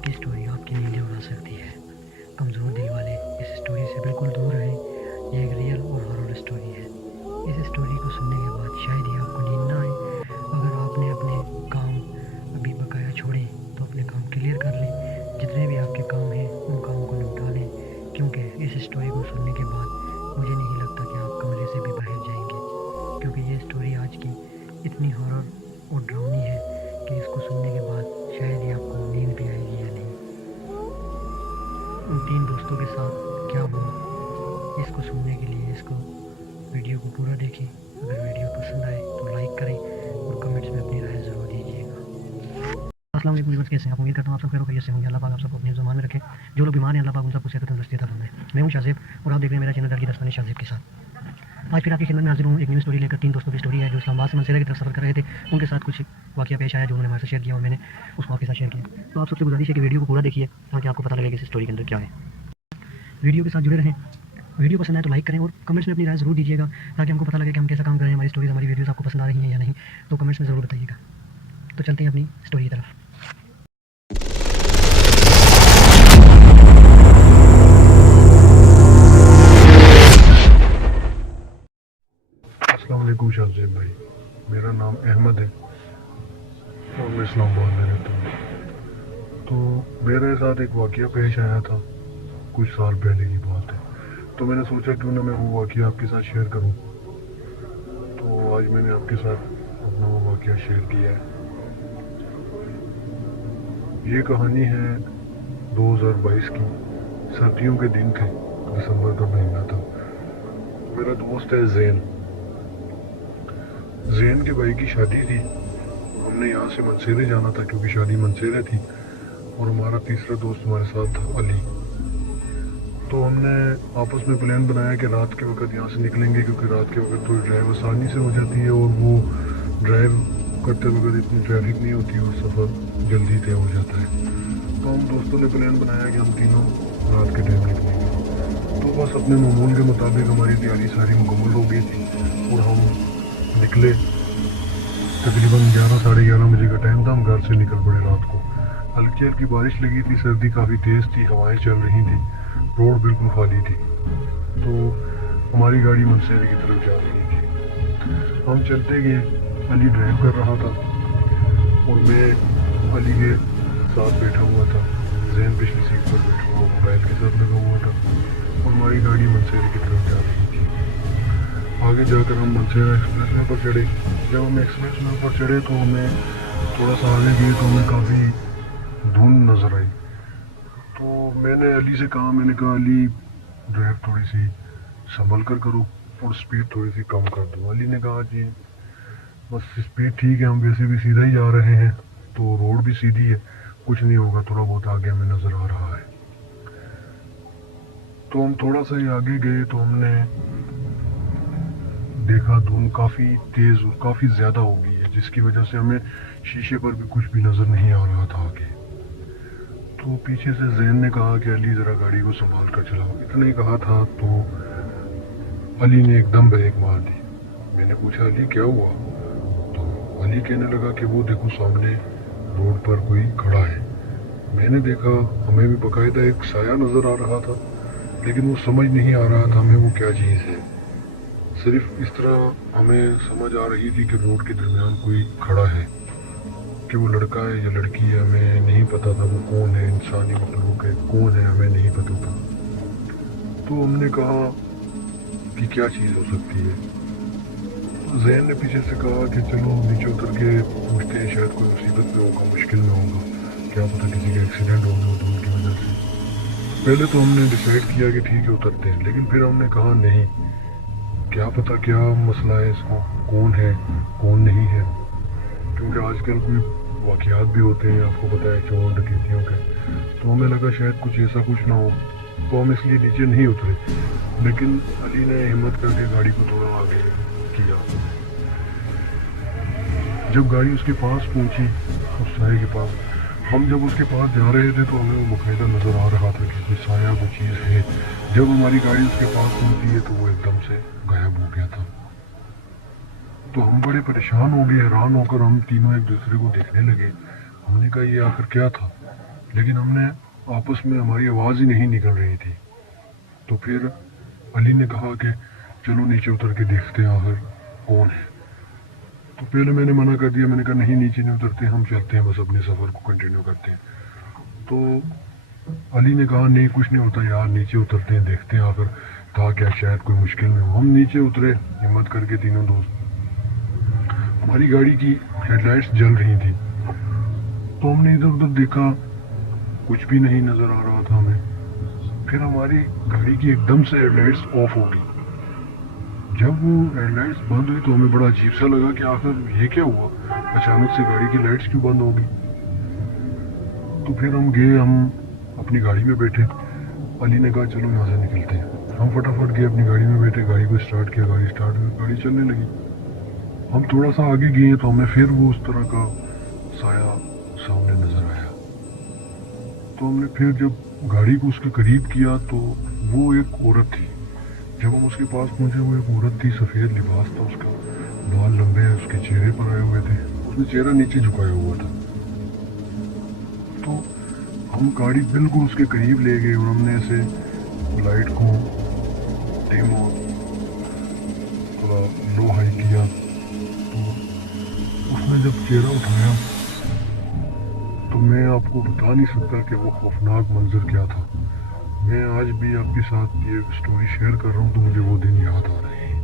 की स्टोरी आपकी नींदें उड़ा सकती है। कमज़ोर दिल वाले इस स्टोरी से बिल्कुल दूर रहें। ये एक रियल और हॉरर स्टोरी है। इस स्टोरी को सुनने के बाद शायद ही आपको नींद ना आए। अगर आपने अपने काम अभी बकाया छोड़े तो अपने काम क्लियर कर लें। जितने भी आपके काम हैं उन कामों को निपटा लें, क्योंकि इस स्टोरी को सुनने के बाद मुझे नहीं लगता कि आप कमरे से भी बाहर जाएंगे, क्योंकि ये स्टोरी आज की इतनी हॉरर और डरावनी है कि इसको सुनने के बाद शायद ही आपको नींद भी आएगी या नहीं। उन 3 दोस्तों के साथ क्या हुआ, इसको सुनने के लिए इसको वीडियो को पूरा देखें। अगर वीडियो पसंद आए तो लाइक करें और कमेंट्स में अपनी राय ज़रूर दीजिएगा। अस्सलाम वालेकुम व्यूअर्स, कैसे हैं आप? उम्मीद करता हूँ आप सब खैर खैरियत से होंगे। अल्लाह पाक आप सबको अपने ज़ुबान में रखे। जो लोग बीमार हैं अल्लाह पाक उन सबको सेहत तंदुरुस्ती अता फरमाए। मैं हूँ शाहज़ेब और आप देख रहे हैं मेरा चैनल दरगी दस्ताने शाहज़ेब के साथ। आज फिर आपकी खिदमत में हाजिर हूँ एक न्यू स्टोरी लेकर। 3 दोस्तों की स्टोरी है जो इस्लामाबाद से मंसेरा की तरफ सफ़र कर रहे थे। उनके साथ कुछ वाक़या पेश आया जो उन्होंने हमारे साथ शेयर किया और मैंने उसको आपके साथ शेयर किया। तो आप सबसे गुजारिश है कि वीडियो को पूरा देखिए ताकि आपको पता लगे कि इस स्टोरी के अंदर क्या है। वीडियो के साथ जुड़े रहें। वीडियो पसंद आए तो लाइक करें और कमेंट्स में अपनी राय ज़रूर दीजिएगा ताकि हमको पता लगे कि हम कैसा काम कर रहे हैं। हमारी स्टोरीज़, हमारी वीडियोज़ आपको पसंद आ रही हैं या नहीं, तो कमेंट्स में ज़रूर बताइएगा। तो चलते हैं अपनी स्टोरी की तरफ। अस्सलाम वालेकुम शाहज़ेब भाई, मेरा नाम अहमद है और मैं इस्लामाबाद में रहता हूँ। तो मेरे साथ एक वाक़या पेश आया था, कुछ साल पहले की बात है। तो मैंने सोचा क्यों ना मैं वो वाक़या आपके साथ शेयर करूँ। तो आज मैंने आपके साथ अपना वो वाक़या शेयर किया है। ये कहानी है 2022 की। सर्दियों के दिन थे, दिसंबर का महीना था। मेरा दोस्त है ज़ैन के भाई की शादी थी। हमने यहाँ से मंसेरे जाना था क्योंकि शादी मंसेरे थी, और हमारा तीसरा दोस्त हमारे साथ था अली। तो हमने आपस में प्लान बनाया कि रात के वक्त यहाँ से निकलेंगे, क्योंकि रात के वक्त थोड़ी ड्राइव आसानी से हो जाती है और वो ड्राइव करते वक्त इतनी ट्रैफिक नहीं होती और सफ़र जल्दी तय हो जाता है। तो हम दोस्तों ने प्लान बनाया कि हम तीनों रात के टाइम निकलेंगे। तो बस अपने मामूल के मुताबिक हमारी तैयारी सारी मुकम्मल हो गई थी और हम निकले। तकरीबन 11 साढ़े 11 बजे का टाइम था। हम घर से निकल पड़े रात को। हल्की हल्की बारिश लगी थी, सर्दी काफ़ी तेज़ थी, हवाएं चल रही थी, रोड बिल्कुल खाली थी। तो हमारी गाड़ी मंसेरे की तरफ जा रही थी। हम चलते गए। अली ड्राइव कर रहा था और मैं अली के साथ बैठा हुआ था। ज़ैन पिछली सीट पर बैठा हुआ मोबाइल के साथ लगा हुआ था और हमारी गाड़ी मंसेरे की तरफ जा रही थी। आगे जाकर हम मंसेरा एक्सप्रेस वे पर चढ़े। जब हम एक्सप्रेस वे पर चढ़े तो हमें थोड़ा सा आगे गए तो हमें काफ़ी धुंध नज़र आई। तो मैंने अली से कहा, अली ड्राइव थोड़ी सी संभल कर करो और स्पीड थोड़ी सी कम कर दो। अली ने कहा जी बस स्पीड ठीक है, हम वैसे भी सीधा ही जा रहे हैं, तो रोड भी सीधी है, कुछ नहीं होगा, थोड़ा बहुत आगे हमें नज़र आ रहा है। तो हम थोड़ा सा ही आगे गए तो हमने देखा धुंध काफ़ी तेज़ और काफ़ी ज़्यादा हो गई है, जिसकी वजह से हमें शीशे पर भी कुछ भी नज़र नहीं आ रहा था आगे। तो पीछे से ज़ैन ने कहा कि अली ज़रा गाड़ी को संभाल कर चलाओ। इतना ही कहा था तो अली ने एकदम ब्रेक मार दी। मैंने पूछा अली क्या हुआ? तो अली कहने लगा कि वो देखो सामने रोड पर कोई खड़ा है। मैंने देखा, हमें भी बाकायदा एक साया नज़र आ रहा था, लेकिन वो समझ नहीं आ रहा था हमें वो क्या चीज़ है। सिर्फ इस तरह हमें समझ आ रही थी कि रोड के दरमियान कोई खड़ा है, कि वो लड़का है या लड़की है हमें नहीं पता था। वो कौन है, इंसानी मखलूक है, कौन है हमें नहीं पता था। तो हमने कहा कि क्या चीज़ हो सकती है। ज़ैन ने पीछे से कहा कि चलो नीचे उतर के पूछते हैं, शायद कोई मुसीबत में होगा, मुश्किल में होगा, क्या पता किसी का एक्सीडेंट हो गया धुंध की वजह से। पहले तो हमने डिसाइड किया कि ठीक है उतरते हैं, लेकिन फिर हमने कहा नहीं, क्या पता क्या मसला है इसको, कौन है कौन नहीं है, क्योंकि आजकल कोई वाक़यात भी होते हैं, आपको पता है, चोर डकैतियों के। तो हमें लगा शायद कुछ ऐसा कुछ ना हो, तो हम इसलिए नीचे नहीं उतरे। लेकिन अली ने हिम्मत करके गाड़ी को थोड़ा आगे किया। जब गाड़ी उसके पास पहुंची, उस साये के पास, हम जब उसके पास जा रहे थे तो हमें वो बाकायदा नज़र आ रहा था कि कोई साया कोई चीज़ है। जब हमारी गाड़ी उसके पास पहुंची है तो वो एकदम से गायब हो गया था। तो हम बड़े परेशान हो गए, हैरान होकर हम तीनों एक दूसरे को देखने लगे। हमने कहा ये आखिर क्या था? लेकिन हमने आपस में हमारी आवाज़ ही नहीं निकल रही थी। तो फिर अली ने कहा कि चलो नीचे उतर के देखते हैं आखिर कौन है। तो पहले मैंने मना कर दिया, मैंने कहा नहीं नीचे नहीं उतरते, हम चलते हैं, बस अपने सफ़र को कंटिन्यू करते हैं। तो अली ने कहा नहीं कुछ नहीं होता यार, नीचे उतरते हैं, देखते हैं आखिर था क्या, शायद कोई मुश्किल में हो। हम नीचे उतरे हिम्मत करके तीनों दोस्त। हमारी गाड़ी की हेडलाइट्स जल रही थी, तो हमने इधर उधर देखा, कुछ भी नहीं नज़र आ रहा था हमें। फिर हमारी गाड़ी की एकदम से हेडलाइट्स ऑफ हो गई। जब वो हेडलाइट्स बंद हुई तो हमें बड़ा अजीब सा लगा कि आखिर ये क्या हुआ, अचानक से गाड़ी की लाइट्स क्यों बंद हो गई। तो फिर हम गए, हम अपनी गाड़ी में बैठे। अली ने कहा चलो यहाँ से निकलते हैं। हम फटाफट गए अपनी गाड़ी में बैठे, गाड़ी को स्टार्ट किया, गाड़ी स्टार्ट हुई, गाड़ी चलने लगी। हम थोड़ा सा आगे गए तो हमें फिर वो उस तरह का साया सामने नज़र आया। तो हमने फिर जब गाड़ी को उसके करीब किया तो वो एक औरत थी। जब हम उसके पास पहुंचे, वो एक औरत थी, सफ़ेद लिबास था उसका, बाल लंबे उसके चेहरे पर आए हुए थे, उसने चेहरा नीचे झुकाया हुआ था। तो हम गाड़ी बिल्कुल उसके करीब ले गए और हमने ऐसे लाइट को डिम और थोड़ा लो हाई किया। तो उसने जब चेहरा उठाया तो मैं आपको बता नहीं सकता कि वो खौफनाक मंजर क्या था। मैं आज भी आपके साथ ये स्टोरी शेयर कर रहा हूँ तो मुझे वो दिन याद आ रहे हैं।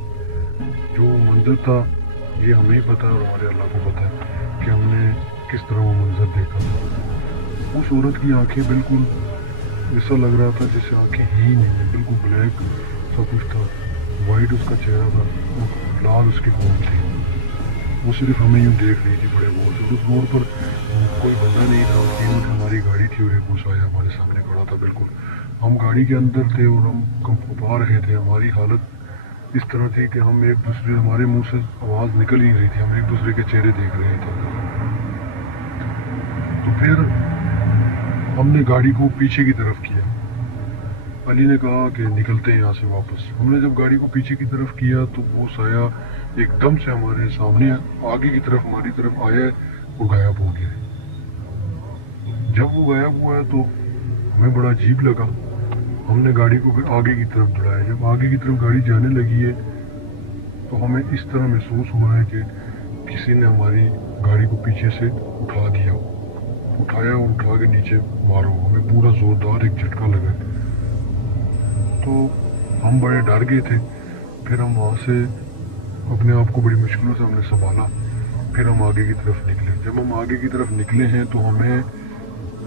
जो मंजर था ये हमें ही पता है और हमारे अल्लाह को पता है कि हमने किस तरह वो मंजर देखा था। उस औरत की आंखें बिल्कुल ऐसा लग रहा था जैसे आंखें ही नहीं है, बिल्कुल ब्लैक सब कुछ था, वाइट उसका चेहरा था, लाल उसके होंठ थे। वो सिर्फ हमें यूँ देख रही थी बड़े गौर से। उस रोड पर कोई बंदा नहीं था, तीनों हमारी गाड़ी थी और एक वो साया हमारे सामने खड़ा था। बिल्कुल हम गाड़ी के अंदर थे और हम कंपा रहे थे। हमारी हालत इस तरह थी कि हम एक दूसरे, हमारे मुंह से आवाज़ निकल ही नहीं रही थी, हम एक दूसरे के चेहरे देख रहे थे। तो फिर हमने गाड़ी को पीछे की तरफ किया। अली ने कहा कि निकलते हैं यहाँ से वापस। हमने जब गाड़ी को पीछे की तरफ किया तो वो साया एकदम से हमारे सामने आगे की तरफ हमारी तरफ आया और गायब हो गया। जब वो गायब हुआ है तो हमें बड़ा अजीब लगा। हमने गाड़ी को फिर आगे की तरफ बढ़ाया। जब आगे की तरफ गाड़ी जाने लगी है तो हमें इस तरह महसूस हुआ है कि किसी ने हमारी गाड़ी को पीछे से उठा दिया, उठाया और उठा के नीचे मारा। हमें पूरा ज़ोरदार एक झटका लगा। तो हम बड़े डर गए थे। फिर हम वहाँ से अपने आप को बड़ी मुश्किलों से हमने संभाला। फिर हम आगे की तरफ निकले। जब हम आगे की तरफ निकले हैं तो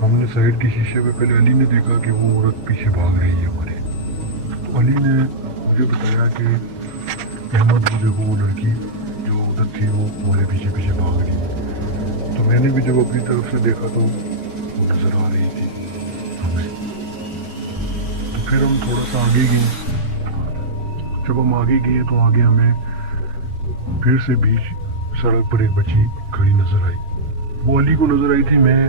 हमने साइड के शीशे पे पहले अली ने देखा कि वो औरत पीछे भाग रही है हमारे। तो अली ने मुझे बताया कि अहमद, वो देखो वो लड़की जो औरत थी वो हमारे पीछे पीछे भाग रही है। तो मैंने भी जब अपनी तरफ से देखा तो वो नज़र आ रही थी हमें। तो फिर हम थोड़ा सा आगे गए। जब हम आगे गए तो आगे हमें फिर से बीच सड़क पर एक बच्ची खड़ी नज़र आई। वो अली को नज़र आई थी। मैं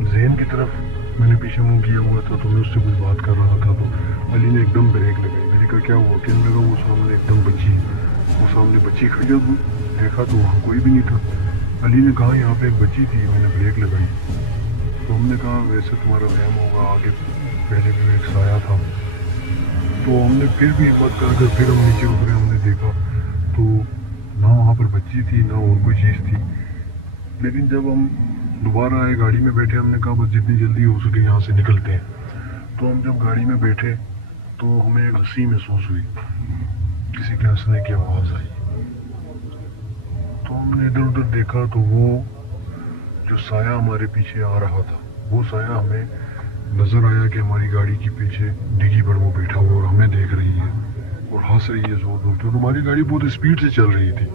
ज़हन की तरफ, मैंने पीछे मुंह किया हुआ था तो मैं उससे कुछ बात कर रहा था। तो अली ने एकदम ब्रेक लगाई। मैंने कहा क्या हुआ? कहने लगा वो सामने एकदम बच्ची, वो सामने बच्ची खड़ी। जब देखा तो वहाँ कोई भी नहीं था। अली ने कहा यहाँ पे एक बच्ची थी, मैंने ब्रेक लगाई। तो हमने कहा वैसे तुम्हारा वहम होगा, आगे पहले भी एक साया था। तो हमने फिर भी हिम्मत कर फिर हम नीचे उतरे। हमने देखा तो ना वहाँ पर बच्ची थी ना और कोई चीज़ थी। लेकिन जब हम दोबारा आए, गाड़ी में बैठे, हमने कहा बस जितनी जल्दी हो सके यहाँ से निकलते हैं। तो हम जब गाड़ी में बैठे तो हमें एक हंसी महसूस हुई, किसी के हंसने की आवाज़ आई। तो हमने इधर उधर देखा तो वो जो साया हमारे पीछे आ रहा था, वो साया हमें नज़र आया कि हमारी गाड़ी के पीछे डिग्गी पर वो बैठा हुआ और हमें देख रही है और हंस रही है जोर जोर से। और हमारी गाड़ी बहुत स्पीड से चल रही थी।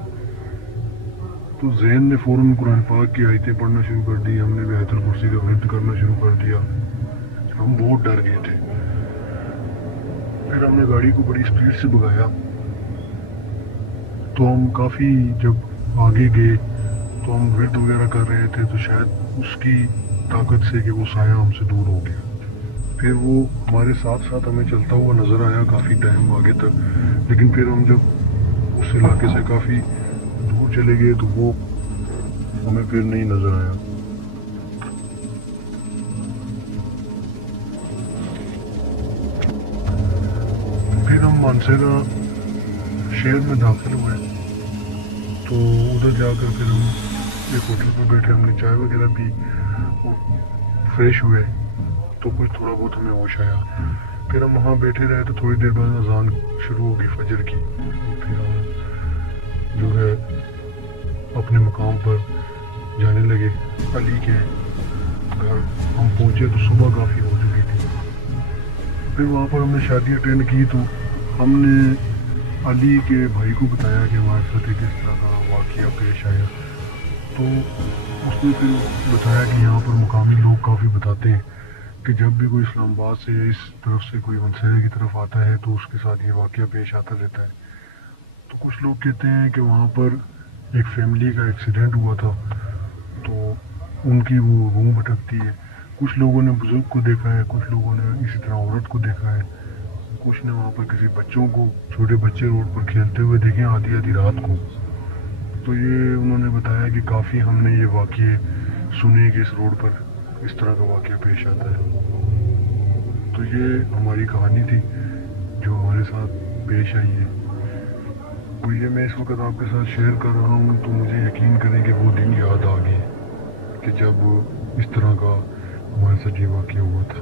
तो ज़हन ने फ़ौरन कुरान पाक की आयतें पढ़ना शुरू कर दी। हमने भी आयतुल कुर्सी का विर्द करना शुरू कर दिया। हम बहुत डर गए थे। फिर हमने गाड़ी को बड़ी स्पीड से भगाया। तो हम काफ़ी जब आगे गए तो हम विर्द वगैरह कर रहे थे तो शायद उसकी ताकत से कि वो साया हमसे दूर हो गया। फिर वो हमारे साथ साथ हमें चलता हुआ नज़र आया काफ़ी टाइम आगे तक। लेकिन फिर हम जब उस इलाके से काफ़ी दूर चले गए तो वो हमें फिर नहीं नज़र आया। मानसेरा शहर में दाखिल हुए तो उधर जाकर फिर हम एक होटल पर बैठे, हमने चाय वगैरह पी, फ्रेश हुए तो कुछ थोड़ा बहुत हमें होश आया। फिर हम वहाँ बैठे रहे तो थोड़ी देर बाद अजान शुरू होगी फजर की। फिर हम जो है अपने मकाम पर जाने लगे अली के घर। हम पहुँचे तो सुबह काफ़ी हो चुकी थी। फिर वहाँ पर हमने शादी अटेंड की तो हमने अली के भाई को बताया कि हमारे साथ एक इस तरह का वाक़या पेश आया। तो उसने फिर बताया कि यहाँ पर मुकामी लोग काफ़ी बताते हैं कि जब भी कोई इस्लामाबाद से या इस तरफ से कोई मनसेरे की तरफ आता है तो उसके साथ ये वाक़या पेश आता रहता है। तो कुछ लोग कहते हैं कि वहाँ पर एक फैमिली का एक्सीडेंट हुआ था तो उनकी वो रूह भटकती है। कुछ लोगों ने बुज़ुर्ग को देखा है, कुछ लोगों ने इसी तरह औरत को देखा है, कुछ ने वहाँ पर किसी बच्चों को, छोटे बच्चे रोड पर खेलते हुए देखे आधी आधी रात को। तो ये उन्होंने बताया कि काफ़ी हमने ये वाक़ये सुने कि इस रोड पर इस तरह का वाक़या पेश आता है। तो ये हमारी कहानी थी जो हमारे साथ पेश आई है। तो ये मैं इस वक्त आपके साथ शेयर कर रहा हूँ तो मुझे यकीन करें कि वो दिन याद आ गए कि जब इस तरह का हमारे साथ ये वाक़या हुआ था।